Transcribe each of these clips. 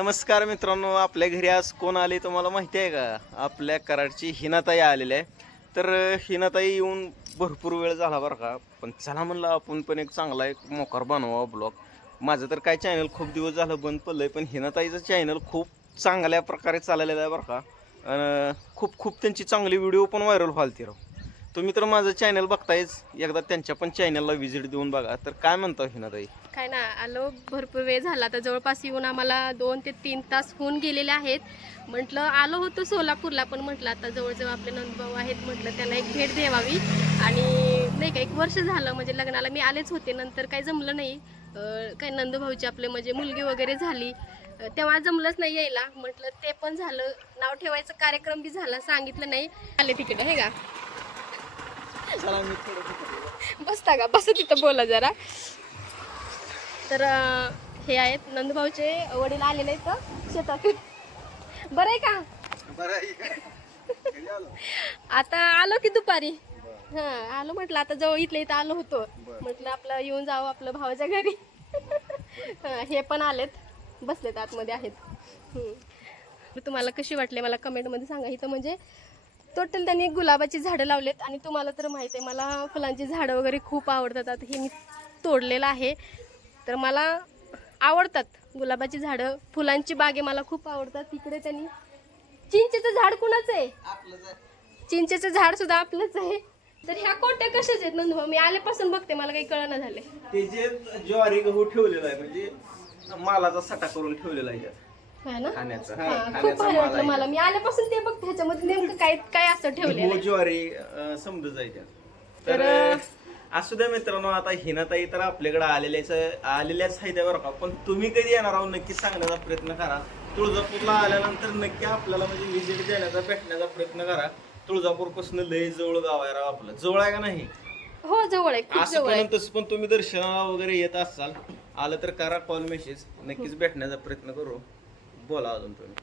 नमस्कार मित्रांनो आपल्या घरी आज कोण आले तुम्हाला माहिती आहे का? आपल्या कराडची हिनाताई आलेली आहे. तर हिनाताई येऊन भरपूर वेळ झाला बरं का? पण चला म्हणलं आपण पण एक चांगला एक मोकार बनवा ब्लॉग. माझं तर काय चॅनल खूप दिवस झालं बंद पडलं आहे पण हिनाताईचं चॅनल खूप चांगल्या प्रकारे चाललेलं आहे बरं का? खूप खूप त्यांची चांगली व्हिडिओ पण व्हायरल व्हालती राहू तुम्ही तर माझं चॅनल बघतायच. एकदा त्यांच्या पण चॅनलला व्हिजिट देऊन बघा. तर काय म्हणता हिनाताई? काय ना आलो. भरपूर वेळ झाला. तर जवळपास येऊन आम्हाला दोन ते तीन तास होऊन गेलेले आहेत. म्हटलं आलो होतो सोलापूरला पण म्हटलं आता जवळजवळ आपले नंदभाऊ आहेत म्हटलं त्यांना एक भेट द्यावावी आणि नाही का एक वर्ष झालं म्हणजे लग्नाला मी आलेच होते. नंतर काही जमलं नाही. काही नंदभाऊची आपले म्हणजे मुलगी वगैरे झाली. तेव्हा जमलंच नाही यायला. म्हटलं ते पण झालं. नाव ठेवायचं कार्यक्रम बी झाला सांगितलं नाही. आले तिकडे हे का? बसता का? बस तिथं बोला जरा. तर हे आहेत नंदभाऊचे वडील आलेले आहेत तर शेतातून बरं आहे. का आता आलो की दुपारी. हा आलो म्हटलं आता जवळ इथल्या इथं आलो होतो. म्हटलं आपलं येऊन जावं आपलं भावाच्या घरी. हा, पण आलेत. बसलेत आतमध्ये आहेत. तुम्हाला कशी वाटले मला कमेंटमध्ये सांगा. इथं म्हणजे टोटल त्यांनी गुलाबाची झाडं लावलेत आणि तुम्हाला तर माहिती आहे मला फुलांची झाडं वगैरे खूप आवडतात. आता हे मी तोडलेलं आहे. तर मला आवडतात गुलाबाची झाडं. फुलांची बागे मला खूप आवडतात. तिकडे त्यांनी चिंचेचं झाड कुणाचं आहे? चिंचेचं झाड सुद्धा आपलंच आहे. तर ह्या कोट्या कशाच आहेत नंदू मी आल्यापासून बघते मला काही कळना झाले ते जे ज्वारी गहू ठेवलेला आहे म्हणजे मालाचा सटा करून ठेवलेला आहे. है ना? खाण्याचा. हा, हा, खूप खाण्याचा भारी वाटलं मला. मी आल्यापासून ते बघते ह्याच्यामध्ये नेमकं काय काय असं ठेवलेलं आहे. ज्वारी अं, त्यात तर तर, अं, असू द्या मित्रांनो आता हिनाताई तर आपल्याकडे आलेल्याच आलेल्याच आहेत बरं का. पण तुम्ही कधी येणार आहोत नक्की सांगण्याचा प्रयत्न करा. तुळजापूरला आल्यानंतर नक्की आपल्याला म्हणजे व्हिजिट देण्याचा भेटण्याचा प्रयत्न करा. तुळजापूरपासून लय जवळ गाव आहे राव आपलं. जवळ आहे का नाही? हो जवळ आहे खूप असं जवळ आहे. तसं पण तुम्ही दर्शनाला वगैरे येत असाल आलं तर करा कॉल मेसेज नक्कीच भेटण्याचा प्रयत्न करू. बोला अजून तुम्ही.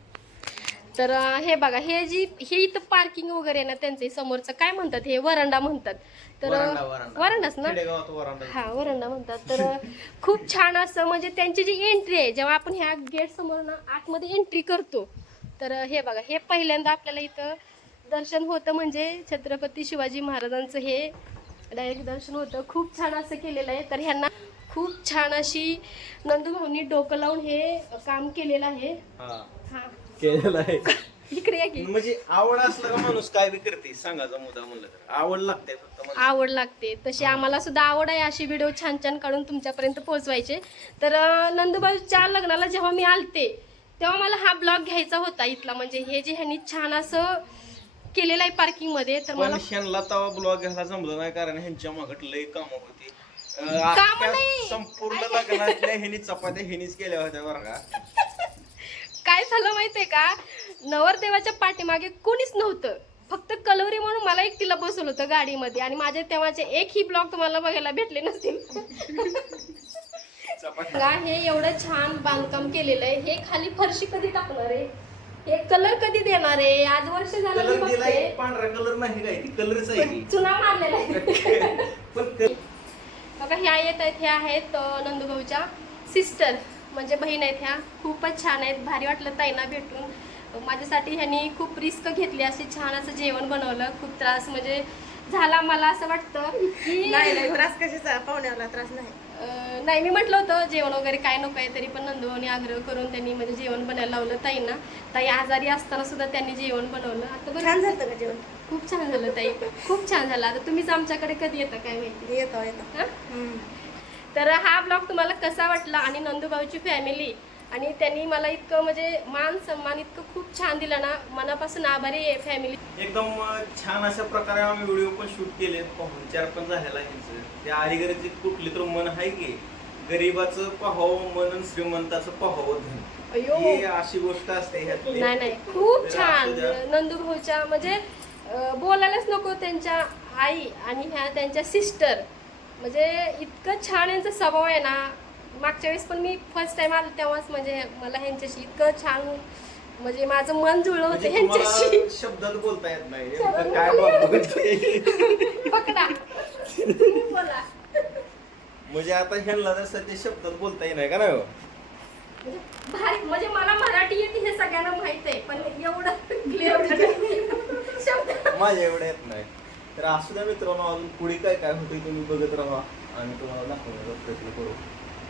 तर हे बघा हे जी हे इथं पार्किंग वगैरे ना त्यांचे समोरचं काय म्हणतात हे? वरंडा म्हणतात. तर वरांडा, वरांडा. वरंडाच ना? खेडेगावात वरांडा हा वरंडा म्हणतात. तर खूप छान असं म्हणजे त्यांची जी एंट्री आहे जेव्हा आपण ह्या गेट समोर ना आतमध्ये एंट्री करतो तर हे बघा हे पहिल्यांदा आपल्याला इथं दर्शन होतं म्हणजे छत्रपती शिवाजी महाराजांचं हे डायरेक्ट दर्शन होतं. खूप छान असं केलेलं आहे. तर ह्यांना खूप छान अशी नंदूभाऊनी डोकं लावून हे काम केलेलं आहे. हा. हा. केलेला आहे. इकडे या की. म्हणजे आवड असलं का माणूस काय बी करते? मुद्दा म्हणलं तर. आवड लागते फक्त. आवड लागते. तशी आम्हाला सुद्धा आवड आहे अशी व्हिडिओ छान छान काढून तुमच्यापर्यंत पोहोचवायचे. तर अं, नंदुबाईच्या लग्नाला जेव्हा मी आलते तेव्हा मला हा ब्लॉग घ्यायचा होता इथला. म्हणजे हे जे ह्यांनी छान असं केलेलं आहे पार्किंगमध्ये तर मला पण ह्यांना तवा ब्लॉग घ्यायला जमलं नाही कारण ह्यांच्या मागट लय काम होती. कामं अख्ख्या नाही. संपूर्ण लग्नातल्या ह्यांनी चपात्या ह्यांनीच केल्या होत्या बरं का. काय झालं माहितीये का? नवरदेवाच्या पाठीमागे कोणीच नव्हतं. फक्त कलवरी म्हणून मला एकटीला बसवलं होतं गाडीमध्ये आणि माझे तेव्हाचे एकही ब्लॉग तुम्हाला बघायला भेटले नसतील. चपात्या. बघा हे एवढं छान बांधकाम केलेलं आहे? हे खाली फरशी कधी टाकणार आहे? हे कलर कधी देणार आहे? आज वर्ष झालं मी कलर दिलाय बघते. पांढरा कलर नाही काय? ती कलरच आहे ती. चुना मारलेला आहे. पण बघा ह्या येत आहेत ह्या आहेत नंदूभाऊच्या सिस्टर म्हणजे बहीण आहेत ह्या. खूपच छान आहेत. भारी वाटलं ताईंना भेटून. माझ्यासाठी ह्यांनी खूप रिस्क घेतली अशी छान असं जेवण बनवलं. खूप त्रास म्हणजे झाला मला असं वाटतं. की नाही नाही त्रास कशाचा? पाहुण्याला त्रास नाही. नाही मी म्हटलं होतं जेवण वगैरे काय नको आहे तरी पण नंदूभाऊनी आग्रह करून त्यांनी म्हणजे जेवण बनायला लावलं ताईंना. ताई आजारी असताना सुद्धा त्यांनी जेवण बनवलं. आता बरं छान झालं. का जेवण? खूप छान झालं ताई. खूप छान झालं. आता तुम्हीच आमच्याकडे कधी येता काय माहिती? येतो येतो. हा? तर हा ब्लॉग तुम्हाला कसा वाटला? आणि नंदूभाऊची फॅमिली आणि त्यांनी मला इतकं म्हणजे मान सन्मान इतकं खूप छान दिलं ना. मनापासून आभारी आहे फॅमिली एकदम छान अशा प्रकारे आम्ही व्हिडिओ पण शूट केले पाहुणचार पण झालेला ह्यांचं. त्या अलीगडची कुठली तर मन आहे की गरीबाचं पाहावं मन श्रीमंताचं पाहावं धन. ही अशी गोष्ट असते ह्यातली. नाही नाही. खूप तर छान. असू द्या. नंदूभाऊच्या म्हणजे अं, बोलायलाच नको त्यांच्या आई आणि ह्या त्यांच्या सिस्टर म्हणजे इतकं छान यांचा स्वभाव आहे ना. मागच्या वेळेस पण मी फर्स्ट टाइम आलो तेव्हाच म्हणजे मला ह्यांच्याशी इतकं छान म्हणजे माझं मन जुळलं होतं म्हणजे ह्यांच्याशी. शब्द बोलता येत नाही. काय पकडा. बोला. म्हणजे आता ह्यांना तर सध्या शब्द बोलता येणार का नाही हो? म्हणजे भारी म्हणजे मला मराठी येते हे सगळ्यांना माहीत आहे पण एवढं माझ्या एवढं येत नाही. तर असू द्या मित्रांनो अजून पुढे काय काय होते तुम्ही बघत राहा आणि तुम्हाला दाखवण्याचा प्रयत्न करू.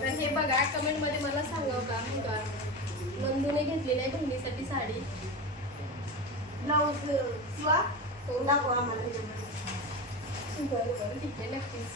तर हे बघा कमेंटमध्ये मला सांगा का का नंदूने घेतलेली आहे बहिणीसाठी साडी. ब्लाऊज शिवा तो लागू आम्हाला. ठीक आहे नक्कीच.